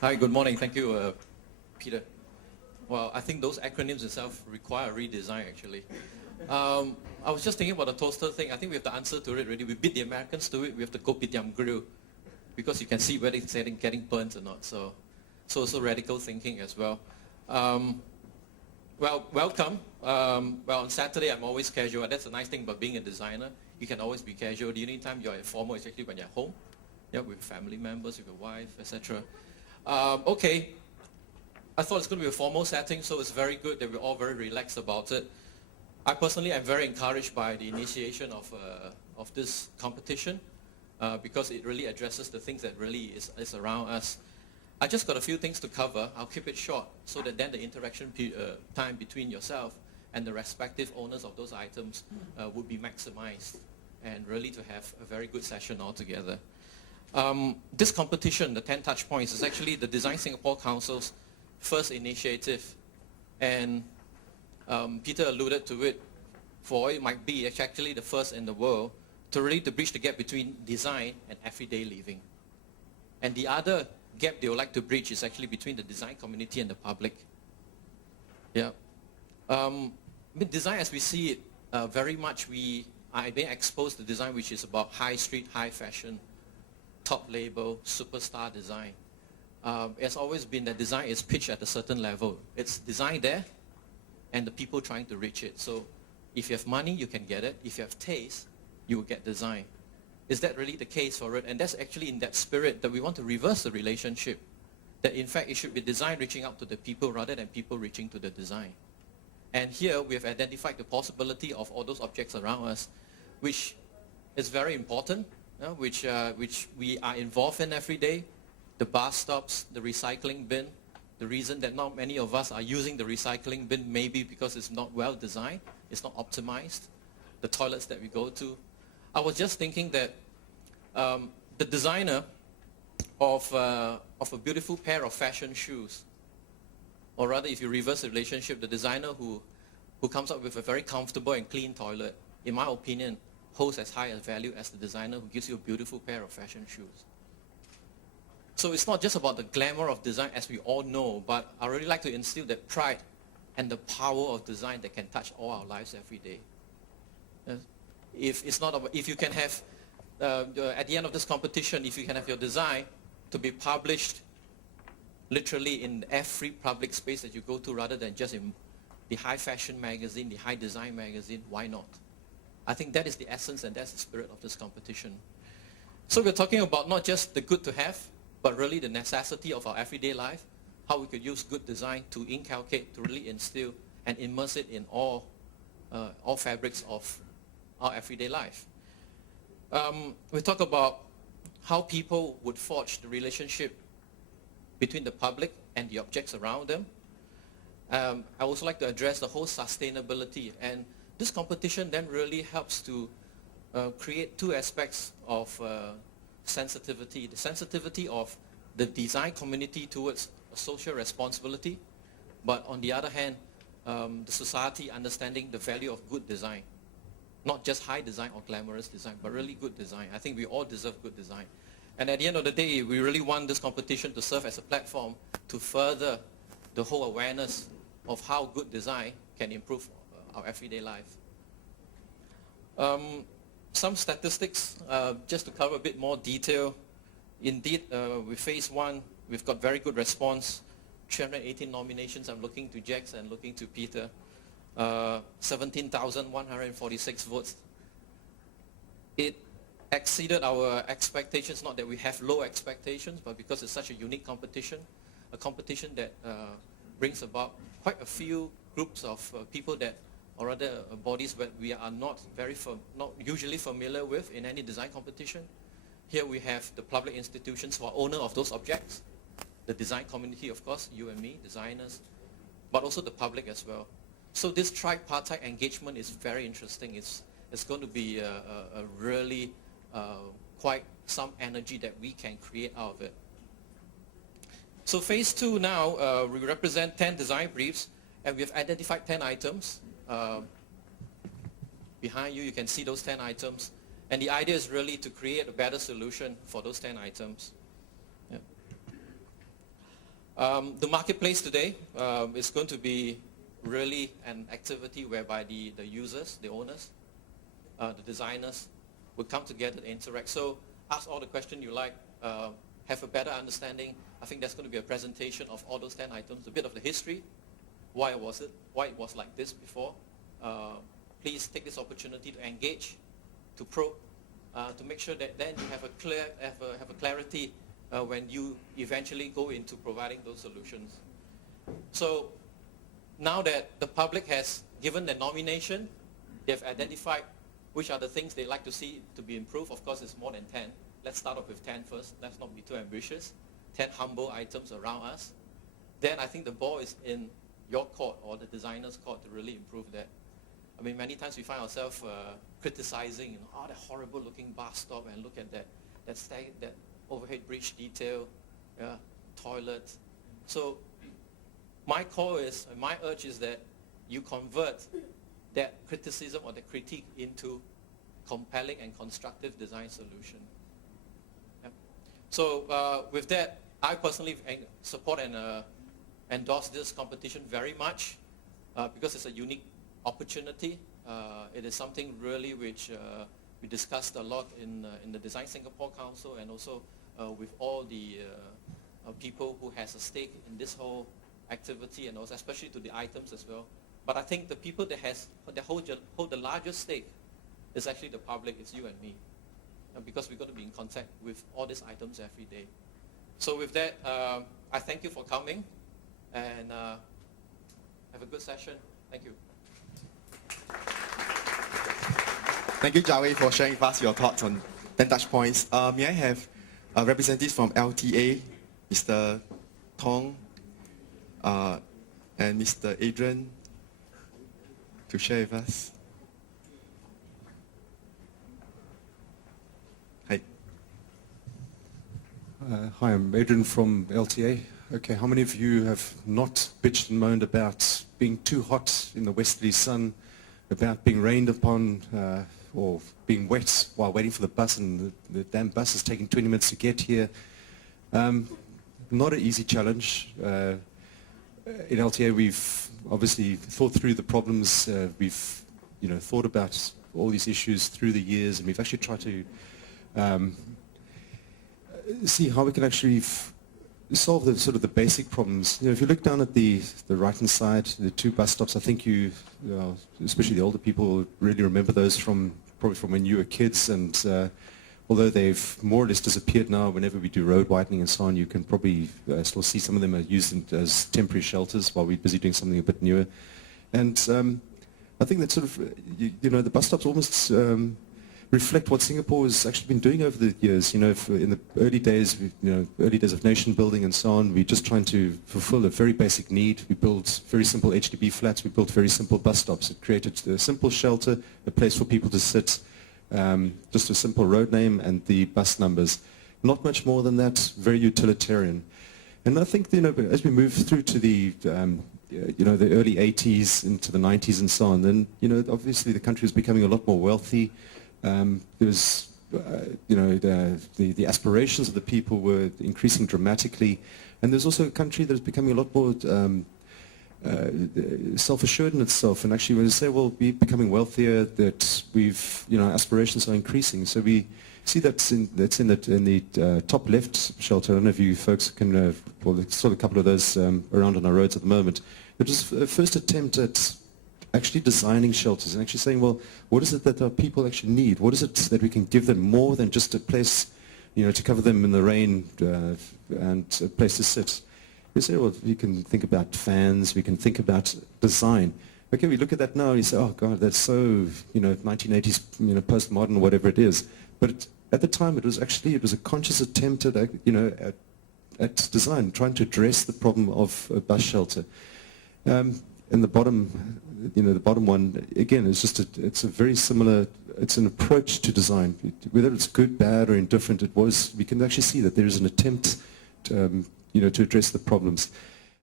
Hi, good morning. Thank you, Peter. Well, I think those acronyms itself require a redesign, actually. I was just thinking about the toaster thing. I think we have the answer to it already. We beat the Americans to it. We have the kopitiam grill because you can see whether it's getting burnt or not. So radical thinking as well. Well, welcome. Well, on Saturday, I'm always casual. That's a nice thing about being a designer. You can always be casual. The only time you're informal is actually when you're home, with family members, with your wife, etc. Okay, I thought it's going to be a formal setting, so it's very good that we're all very relaxed about it. I personally am very encouraged by the initiation of this competition because it really addresses the things that really is around us. I just got a few things to cover. I'll keep it short so that then the interaction time between yourself and the respective owners of those items would be maximized and really to have a very good session altogether. This competition, the 10 Touchpoints, is actually the Design Singapore Council's first initiative. And Peter alluded to it, for it might be actually the first in the world to really bridge the gap between design and everyday living. And the other gap they would like to bridge is actually between the design community and the public. Yeah. Design as we see it, very much we are being exposed to design which is about high street, high fashion, top label, superstar design. It's always been that design is pitched at a certain level. It's design there and the people trying to reach it. So if you have money, you can get it. If you have taste, you will get design. Is that really the case for it? And that's actually in that spirit that we want to reverse the relationship. That in fact it should be design reaching out to the people rather than people reaching to the design. And here we have identified the possibility of all those objects around us, which is very important, which we are involved in every day. The bus stops, the recycling bin. The reason that not many of us are using the recycling bin maybe because it's not well designed, it's not optimized. The toilets that we go to. I was just thinking that the designer of a beautiful pair of fashion shoes, or rather if you reverse the relationship, the designer who comes up with a very comfortable and clean toilet, in my opinion, holds as high a value as the designer who gives you a beautiful pair of fashion shoes. So it's not just about the glamour of design as we all know, but I really like to instill that pride and the power of design that can touch all our lives every day. If you can have, at the end of this competition, if you can have your design to be published literally in every public space that you go to rather than just in the high fashion magazine, the high design magazine, why not? I think that is the essence and that's the spirit of this competition. So we're talking about not just the good to have, but really the necessity of our everyday life, how we could use good design to inculcate, to really instill and immerse it in all fabrics of our everyday life. We talk about how people would forge the relationship between the public and the objects around them. I also like to address the whole sustainability, and this competition then really helps to create two aspects of sensitivity. The sensitivity of the design community towards social responsibility, but on the other hand, the society understanding the value of good design. Not just high design or glamorous design, but really good design. I think we all deserve good design. And at the end of the day, we really want this competition to serve as a platform to further the whole awareness of how good design can improve our everyday life. Some statistics, just to cover a bit more detail. Indeed, with phase one, we've got very good response. 318 nominations. I'm looking to Jax and looking to Peter. 17,146 votes. It exceeded our expectations, not that we have low expectations, but because it's such a unique competition, a competition that brings about quite a few groups of people that, or rather bodies that we are not usually familiar with in any design competition. Here we have the public institutions who are owner of those objects, the design community, of course, you and me, designers, but also the public as well. So this tripartite engagement is very interesting. It's going to be a really quite some energy that we can create out of it. So phase two now, we represent 10 design briefs, and we have identified 10 items. Behind you, you can see those 10 items. And the idea is really to create a better solution for those 10 items. Yeah. The marketplace today is going to be really an activity whereby the users, the owners, the designers will come together and interact. So ask all the questions you like, have a better understanding. I think there's going to be a presentation of all those 10 items, a bit of the history, why it was like this before. Please take this opportunity to engage, to probe, to make sure that then you have a clarity when you eventually go into providing those solutions. So now that the public has given their nomination, they've identified which are the things they'd like to see to be improved. Of course, it's more than 10. Let's start off with 10 first. Let's not be too ambitious. 10 humble items around us. Then I think the ball is in your court or the designer's court to really improve that. I mean, many times we find ourselves criticizing, that horrible looking bus stop, and look at that overhead bridge detail, toilet. So my call is, my urge is that you convert that criticism or that critique into compelling and constructive design solution. Yeah. So with that, I personally support and endorse this competition very much because it's a unique opportunity. It is something really which we discussed a lot in the Design Singapore Council, and also with all the people who has a stake in this whole activity, and also especially to the items as well. But I think the people that hold the largest stake is actually the public. It's you and me, because we're going to be in contact with all these items every day. So with that, I thank you for coming, and have a good session. Thank you. Thank you, Jawei, for sharing with us your thoughts on 10 touch points. May I have representatives from LTA, Mr. Tong and Mr. Adrian, to share with us? Hi. Hi, I'm Adrian from LTA. Okay, how many of you have not bitched and moaned about being too hot in the westerly sun, about being rained upon, or being wet while waiting for the bus, and the damn bus is taking 20 minutes to get here? Not an easy challenge. In LTA, we've obviously thought through the problems. We've, thought about all these issues through the years, and we've actually tried to see how we can actually solve the sort of the basic problems. If you look down at the right-hand side, the two bus stops, I think especially the older people, really remember those probably from when you were kids, and although they've more or less disappeared now, whenever we do road widening and so on, you can probably still see some of them are used as temporary shelters while we're busy doing something a bit newer. And I think that sort of, the bus stops almost reflect what Singapore has actually been doing over the years. In the early days, early days of nation building and so on, we're just trying to fulfill a very basic need. We built very simple HDB flats. We built very simple bus stops. It created a simple shelter, a place for people to sit, just a simple road name and the bus numbers. Not much more than that, very utilitarian. And I think, as we move through to the early 80s into the 90s and so on, then, obviously the country was becoming a lot more wealthy. There was, the aspirations of the people were increasing dramatically. And there's also a country that is becoming a lot more self-assured in itself, and actually when you say, well, we're becoming wealthier, that we've, aspirations are increasing. So we see that's in the top left shelter. I don't know if you folks can, well, there's sort of a couple of those around on our roads at the moment. It was a first attempt at actually designing shelters and actually saying, well, what is it that our people actually need? What is it that we can give them more than just a place, to cover them in the rain and a place to sit? We say, well, we can think about fans, we can think about design. Okay, we look at that now and you say, oh God, that's so, 1980s, postmodern, whatever it is. But at the time, it was a conscious attempt at design, trying to address the problem of a bus shelter. And the bottom, the bottom one, again, is it's a very similar, it's an approach to design. Whether it's good, bad, or indifferent, we can actually see that there is an attempt to address the problems.